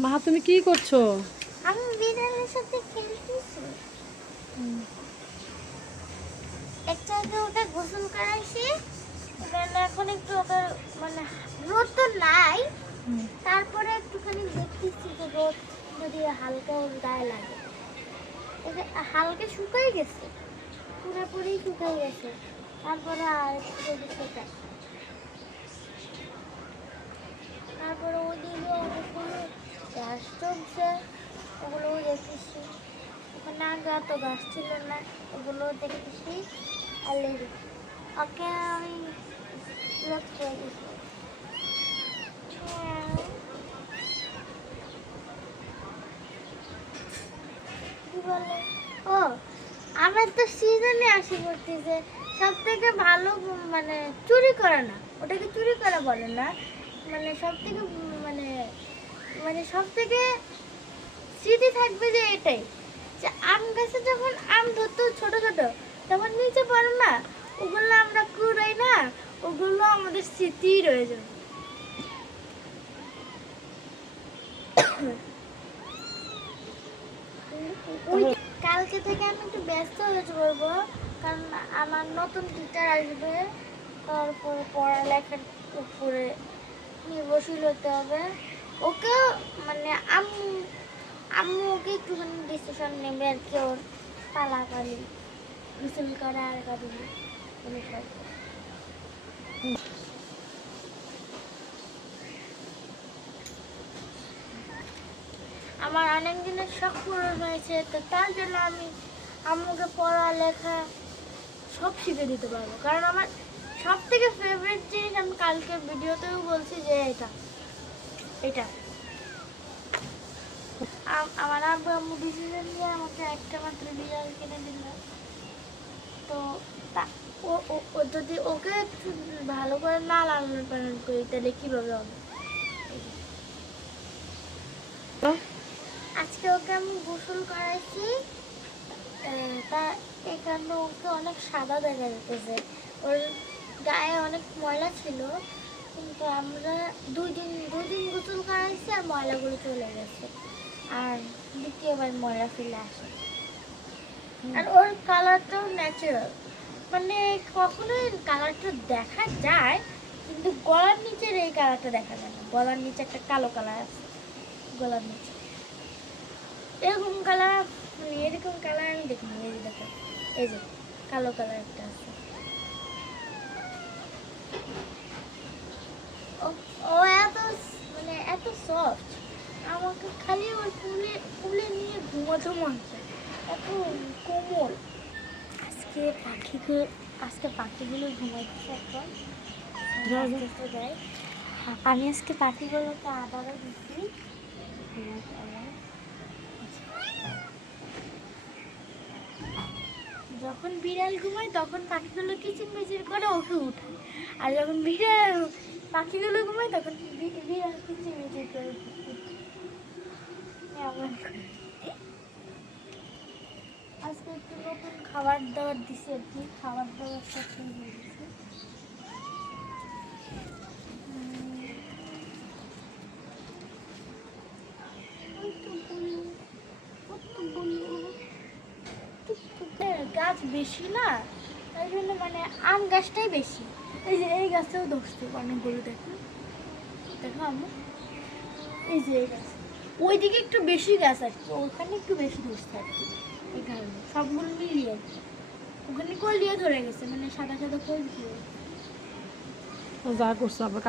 মা তুমি কি করছো? আমি বিড়ালের সাথে খেলতেছি। একটু আগে ওটা গোসল করাইছি, এখন একটু ওটা মানে রোদ তো নাই, তারপরে একটুখানি দেখতেছি যে রোদ যদি হালকা ওর গায়ে লাগে। এটা হালকা শুকাই গেছে, পুরোপুরি শুকাই গেছে, তারপরে আর একটু যদি শুকায়, তারপরে ওদিকে অনেকগুলো গাছ জমছে, ওগুলোও দেখতেছি। ওখানে আগে এত গাছ ছিল না, ওগুলো দেখতেছি। আর লেবু ওকে আমি বিরক্ত করে দিচ্ছি। কি বলে? ও, আমার তো সিজনে আসি করতেছে সব থেকে ভালো, মানে চুরি করা না, ওটাকে চুরি করা বলে না, মানে সব থেকে মানে মানে সব থেকে স্মৃতি থাকবে যে এটাই, যে আম গাছে যখন আম ধরতো ছোট ছোট, তখন নিচে পড়ে না, ওগুলো আমরা কুড়াই না, ওগুলো আমাদের স্মৃতিই রয়ে যাবে। কালকে থেকে আমি একটু ব্যস্ত হয়ে পড়বো, কারণ আমার নতুন টিচার আসবে, তারপরে পড়ালেখার উপরে নির্ভরশীল হতে হবে। ওকে মানে আম্মু ওকে একটুখানি ডিসিশন নেবে আর কি, ওর পালাপালি গোসল করা আর কাঁদি। আমার অনেক দিনের শখ পূরণ হয়েছে, তো তার জন্য আমি আম্মুকে পড়ালেখা সব শিখে দিতে পারবো, কারণ আমার সব থেকে ফেভারিট জিনিস, আমি কালকে ভিডিওতেও বলছি যে এটা এটা আমার আব্বু আম্মু ডিসিশন নিয়ে আমাকে একটা মাত্র বিড়াল কিনে দিল। তো ও যদি ওকে একটু ভালো করে না লালন পালন করি, তাহলে কীভাবে হবে? আজকে ওকে আমি গোসল করাইছি, তা এই কারণে ওকে অনেক সাদা দেখা যেতেছে, ওর গায়ে অনেক ময়লা ছিল, কিন্তু আমরা দুই দিন গোসল করাইছি আর ময়লাগুলো চলে গেছে, আর দ্বিতীয়বার ময়লা ফেলে আসে। আর ওর কালারটাও ন্যাচারাল, মানে কখনোই কালারটা দেখা যায়, কিন্তু গলার নিচের এই কালারটা দেখা যায় না। গলার নিচে একটা কালো কালার আছে, গলার নিচে এরকম কালার, মানে এরকম কালার আমি দেখিনি। এই যে দেখো, এই যে কালো কালার একটা আছে। ও এত মানে এত সফট, আমাকে খালি ওই কুলে নিয়ে ঘুমাতে মন চায়, এত কোমল। আজকে পাখিগুলো ঘুমাইতেছে এখন, দেয়। আমি আজকে পাখিগুলোকে আবারও দিচ্ছি। যখন বিড়াল ঘুমায় তখন পাখিগুলো কিচিরমিচির করে ওকে উঠায়, আর যখন পাখিগুলো ঘুমায় তখন বিড়াল কিচিরমিচির করে আজকে একটু নতুন খাবার দাবার দিছি আর কি, খাবার দাবার সব শুরু দিয়েছি। গাছ বেশি না, তাই জন্য মানে আম গাছটাই বেশি। এই যে এই গাছেও ধরছে অনেকগুলো, দেখো দেখো আমি, এই যে এই গাছ, ওইদিকে একটু বেশি গাছ আর কি, ওখানে একটু বেশি ধরছে আর কি, এই কারণে সবগুলো মিলিয়ে আর কি। ওখানে কলিয়ে ধরে গেছে, মানে সাদা সাদা কল ধরে যা করছো আবার